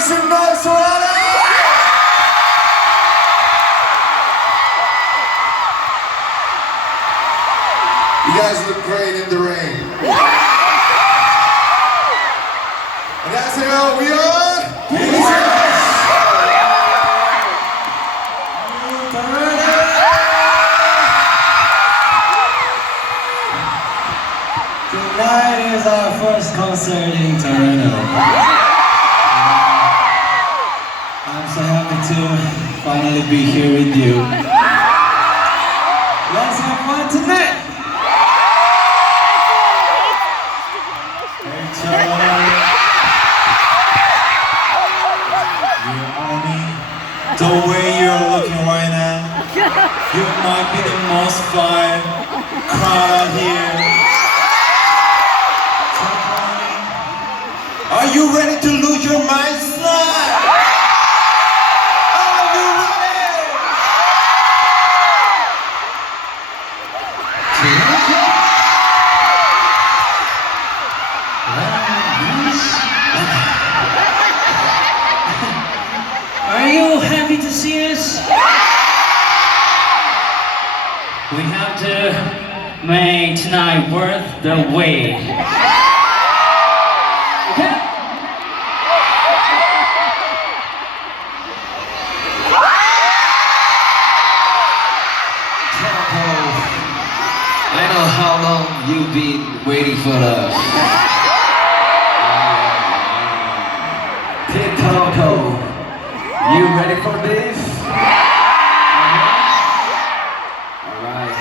make some noise, Toronto! You guys look great in the rain. And that's how we are BTS! Tonight is our first concert in Toronto. I'm so happy to finally be here with you. Let's have fun tonight! Hey Toronto, you know me? The way you're looking right now, you might be the most fun crowd out here. Are you ready to lose your mind, son? Are you ready? Are you happy to see us? We have to make tonight worth the wait. Okay? I know how long you've been waiting for us. Hey Toto, you ready for this? Alright.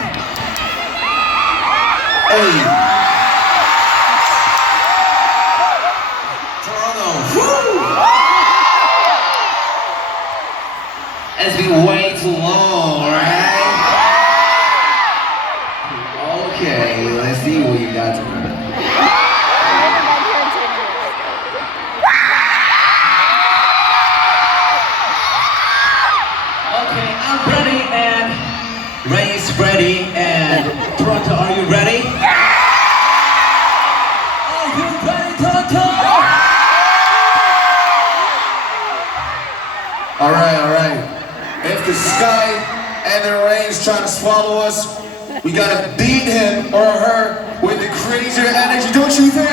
Hey! Toronto! Woo! It's been way too long, right? Okay, let's see what you got tonight. Okay, I'm ready and Ray's ready and Toronto, are you ready? Are you ready, Toronto? Alright. If the sky and the rain's trying to swallow us, we gotta beat him or her with the crazier energy, don't you think?